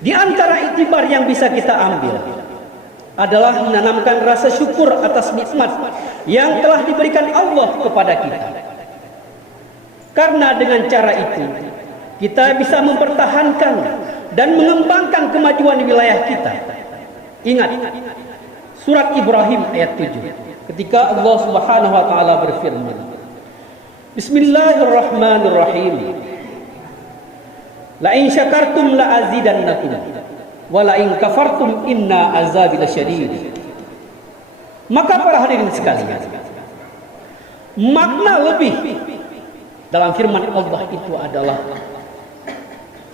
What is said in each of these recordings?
Di antara iktibar yang bisa kita ambil adalah menanamkan rasa syukur atas nikmat yang telah diberikan Allah kepada kita. Karena dengan cara itu kita bisa mempertahankan dan mengembangkan kemajuan wilayah kita. Ingat surat Ibrahim ayat 7 ketika Allah Subhanahu wa taala berfirman, Bismillahirrahmanirrahim. La in syakartum la azidannakum wa la in kafartum inna azabi lasyadid. Maka para hadirin sekalian, makna lebih dalam firman Allah itu adalah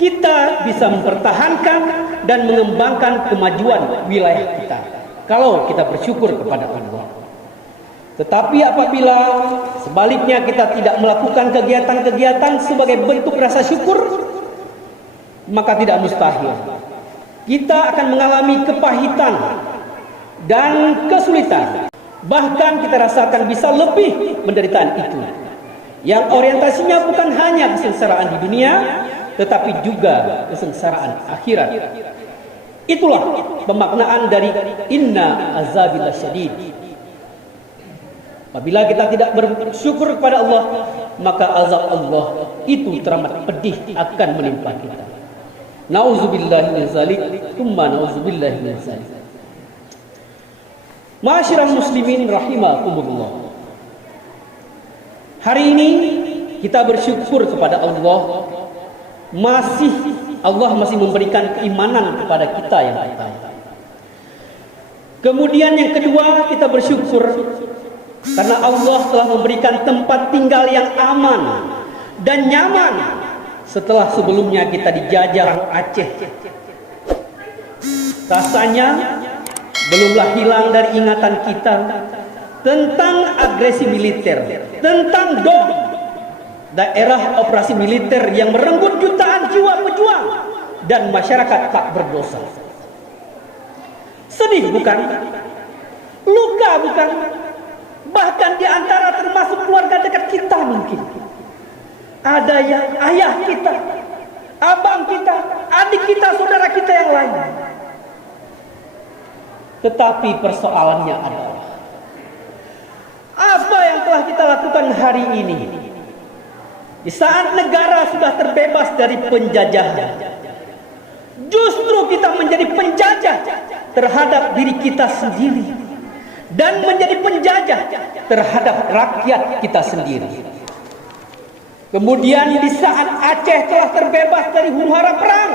kita bisa mempertahankan dan mengembangkan kemajuan wilayah kita kalau kita bersyukur kepada Allah. Tetapi apabila sebaliknya kita tidak melakukan kegiatan-kegiatan sebagai bentuk rasa syukur, maka tidak mustahil kita akan mengalami kepahitan dan kesulitan. Bahkan kita rasakan bisa lebih penderitaan itu, yang orientasinya bukan hanya kesengsaraan di dunia, tetapi juga kesengsaraan akhirat. Itulah pemaknaan dari inna azabil lasyadid. Apabila kita tidak bersyukur kepada Allah, maka azab Allah itu teramat pedih akan menimpa kita. Nauzubillahi min zalik, tsumma nauzubillahi min zalik. Ma'asyiral muslimin rahimakumullah. Hari ini kita bersyukur kepada Allah, Allah masih memberikan keimanan kepada kita yang pertama. Kemudian yang kedua, kita bersyukur karena Allah telah memberikan tempat tinggal yang aman dan nyaman setelah sebelumnya kita dijajah orang Aceh. Rasanya belumlah hilang dari ingatan kita tentang agresi militer, tentang DOM, daerah operasi militer yang merenggut jutaan jiwa pejuang dan masyarakat tak berdosa. Sedih bukan? Luka bukan? Bahkan di antara termasuk keluarga dekat kita mungkin ada yang ayah kita, abang kita, adik kita, saudara kita yang lain. Tetapi persoalannya adalah apa yang telah kita lakukan hari ini di saat negara sudah terbebas dari penjajahan. Justru kita menjadi penjajah terhadap diri kita sendiri dan menjadi penjajah terhadap rakyat kita sendiri. Kemudian di saat Aceh telah terbebas dari huru-hara perang,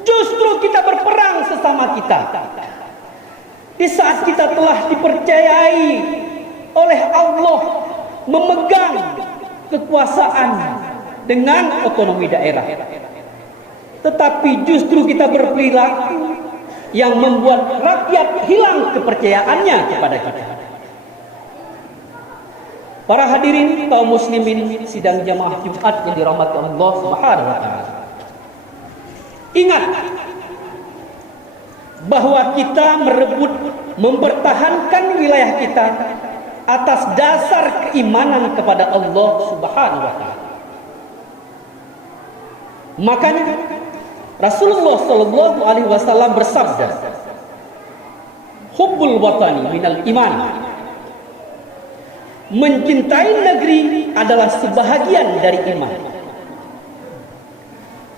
justru kita berperang sesama kita. Di saat kita telah dipercayai oleh Allah memegang kekuasaan dengan otonomi daerah, tetapi justru kita berperilaku yang membuat rakyat hilang kepercayaannya kepada kita. Para hadirin kaum muslimin sidang jamaah Jumat yang dirahmati Allah Subhanahu wa taala. Ingat bahwa kita mempertahankan wilayah kita atas dasar keimanan kepada Allah Subhanahu wa taala. Makanya Rasulullah sallallahu alaihi wasallam bersabda, "Hubbul watani minal iman." Mencintai negeri adalah sebahagian dari iman.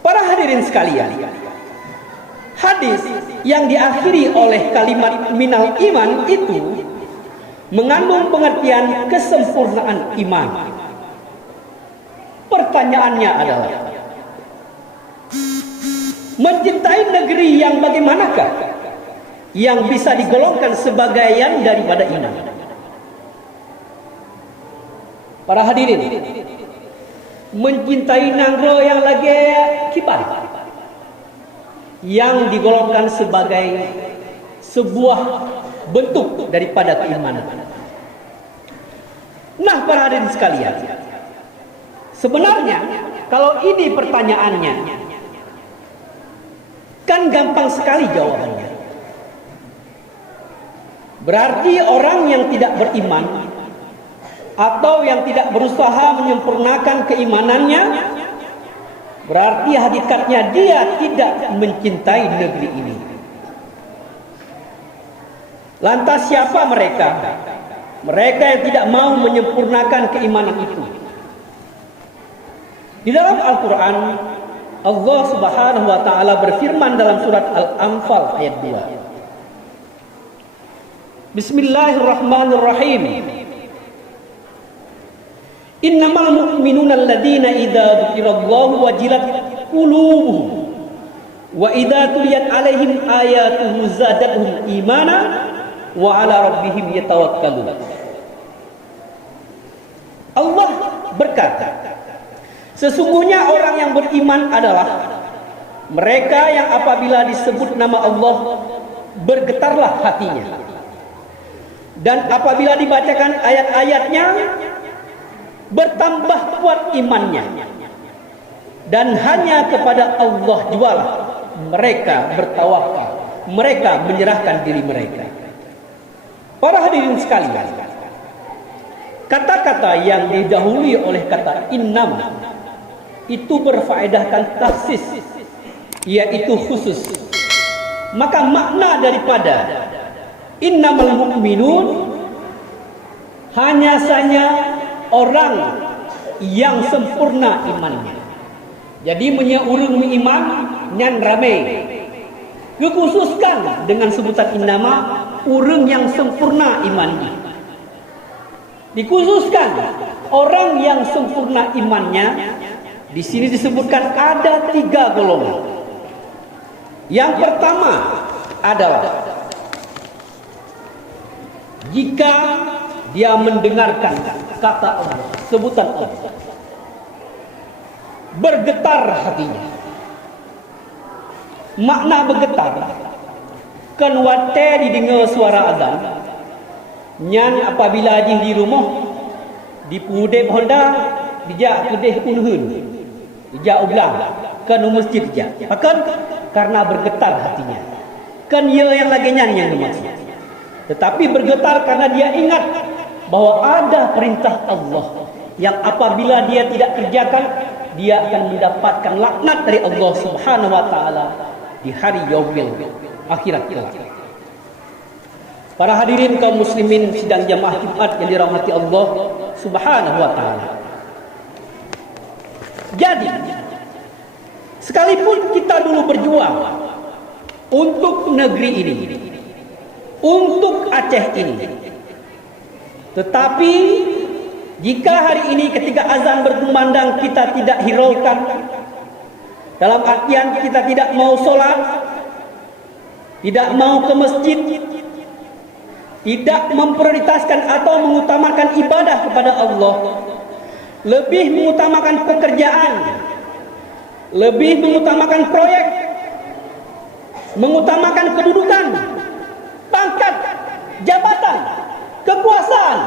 Para hadirin sekalian, hadis yang diakhiri oleh kalimat minal iman itu mengandung pengertian kesempurnaan iman. Pertanyaannya adalah, mencintai negeri yang bagaimanakah yang bisa digolongkan sebagian daripada iman? Para hadirin, mencintai nangro yang lagi kibar, yang digolongkan sebagai sebuah bentuk daripada keimanan. Nah, para hadirin sekalian, sebenarnya kalau ini pertanyaannya, kan gampang sekali jawabannya. Berarti orang yang tidak beriman atau yang tidak berusaha menyempurnakan keimanannya berarti hakikatnya dia tidak mencintai negeri ini. Lantas siapa mereka? Mereka yang tidak mau menyempurnakan keimanan itu. Di dalam Al-Quran, Allah Subhanahu wa Ta'ala berfirman dalam surat Al-Anfal ayat 2. Bismillahirrahmanirrahim. Innamal mu'minuna alladziina idza dzukirallahu wajilat qulubuhum wa idza tuliyat 'alaihim ayatuhu zadatuhum imana wa 'ala rabbihim yatawakkalun. Allah berkata, sesungguhnya orang yang beriman adalah mereka yang apabila disebut nama Allah bergetarlah hatinya, dan apabila dibacakan ayat-ayatnya bertambah kuat imannya, dan hanya kepada Allah jualah mereka bertawakal, mereka menyerahkan diri mereka. Para hadirin sekalian, kata-kata yang didahului oleh kata innam itu berfaedahkan taksis, yaitu khusus. Maka makna daripada innamal mu'minun hanya saja orang yang sempurna imannya. Jadi menyeurung iman nyan rame. Dikhususkan dengan sebutan innama urang yang sempurna imannya. Dikhususkan orang yang sempurna imannya. Di sini disebutkan ada 3 golongan. Yang pertama adalah jika dia mendengarkan kata Allah, sebutan Allah, bergetar hatinya. Makna bergetar, kan wate didengar suara azan, nyan apabila jin di rumah, di pudep Honda, dijak kedeh unhun, dijak ulang, kan masjid dijak. Bahkan karena bergetar hatinya. Kan ia yang lagi nyan yang dimaksud. Tetapi bergetar karena dia ingat bahwa ada perintah Allah yang apabila dia tidak kerjakan, dia akan mendapatkan laknat dari Allah Subhanahu wa Ta'ala di hari yaumil akhirat kelak. Para hadirin kaum muslimin sidang jamaah Jumat yang dirahmati Allah Subhanahu wa Ta'ala. Jadi, sekalipun kita dulu berjuang untuk negeri ini, untuk Aceh ini, tetapi jika hari ini ketika azan berkumandang kita tidak hiraukan, dalam artian kita tidak mau sholat, tidak mau ke masjid, tidak memprioritaskan atau mengutamakan ibadah kepada Allah, lebih mengutamakan pekerjaan, lebih mengutamakan proyek, mengutamakan kedudukan, pangkat, jabatan, kekuasaan,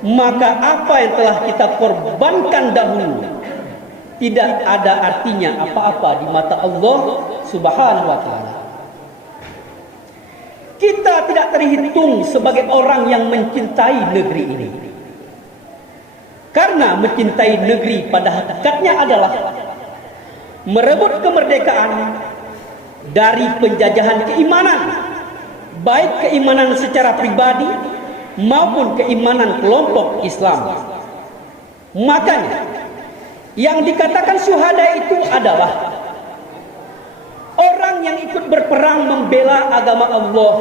maka apa yang telah kita korbankan dahulu tidak ada artinya apa-apa di mata Allah Subhanahu wa Ta'ala. Kita tidak terhitung sebagai orang yang mencintai negeri ini. Karena mencintai negeri pada hakikatnya adalah merebut kemerdekaan dari penjajahan keimanan, baik keimanan secara pribadi maupun keimanan kelompok Islam. Makanya yang dikatakan syuhada itu adalah orang yang ikut berperang membela agama Allah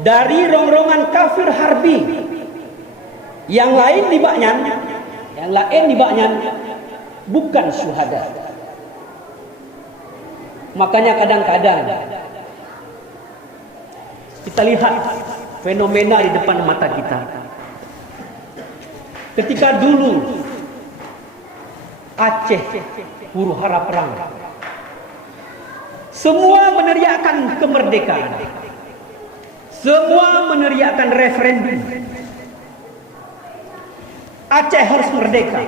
dari rongrongan kafir harbi. Yang lain dibaknya bukan syuhada. Makanya kadang-kadang kita lihat fenomena di depan mata kita. Ketika dulu Aceh huru hara perang, semua meneriakan kemerdekaan, semua meneriakan referendum. Aceh harus merdeka,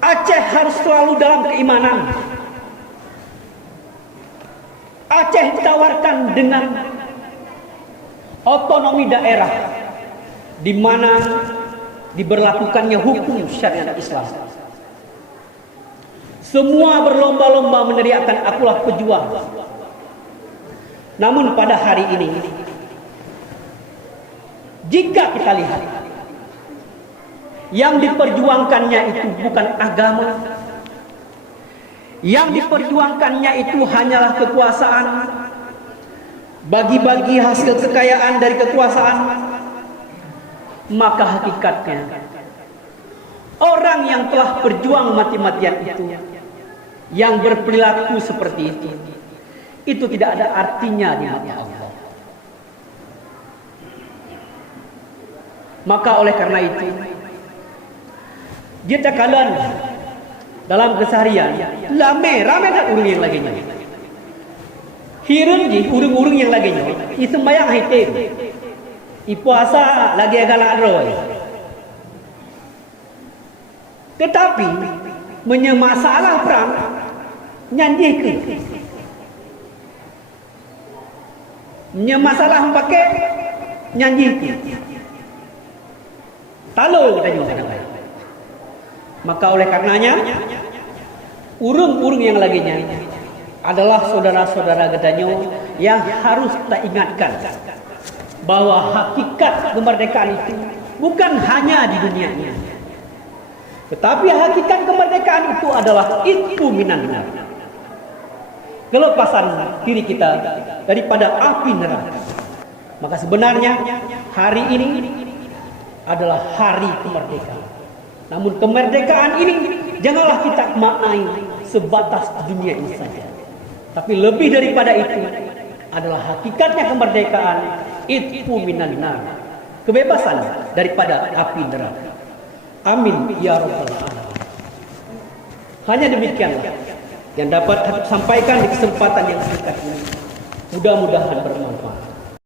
Aceh harus selalu dalam keimanan, Aceh ditawarkan dengan otonomi daerah di mana diberlakukannya hukum syariat Islam. Semua berlomba-lomba meneriakkan akulah pejuang. Namun pada hari ini, jika kita lihat, yang diperjuangkannya itu bukan agama, yang diperjuangkannya itu hanyalah kekuasaan, bagi-bagi hasil kekayaan dari kekuasaan, maka hakikatnya orang yang telah berjuang mati-matian yang berperilaku seperti itu tidak ada artinya di mata Allah. Maka oleh karena itu, dia cakalan dalam keseharian ramai kan urung yang laginya. Hirun ji urung-urung yang laginya. Isembayang hitim. Ipuasa lagi agak roy. Tetapi menyemasalah perang nyanyi ke. Menyemasalah pakai nyanyi ke. Talu kita juga kadang-kadang. Maka oleh karenanya urung-urung yang laginya adalah saudara-saudara gedanyo yang harus kita ingatkan bahwa hakikat kemerdekaan itu bukan hanya di dunia ini, tetapi hakikat kemerdekaan itu adalah itqu minan nar, kelepasan diri kita daripada api neraka. Maka sebenarnya hari ini adalah hari kemerdekaan. Namun kemerdekaan ini janganlah kita maknai sebatas dunia ini saja, tapi lebih daripada itu adalah hakikatnya kemerdekaan itqu minan nar, kebebasan daripada api neraka. Amin ya rabbal alamin. Hanya demikianlah yang dapat sampaikan di kesempatan yang singkat ini. Mudah-mudahan bermanfaat.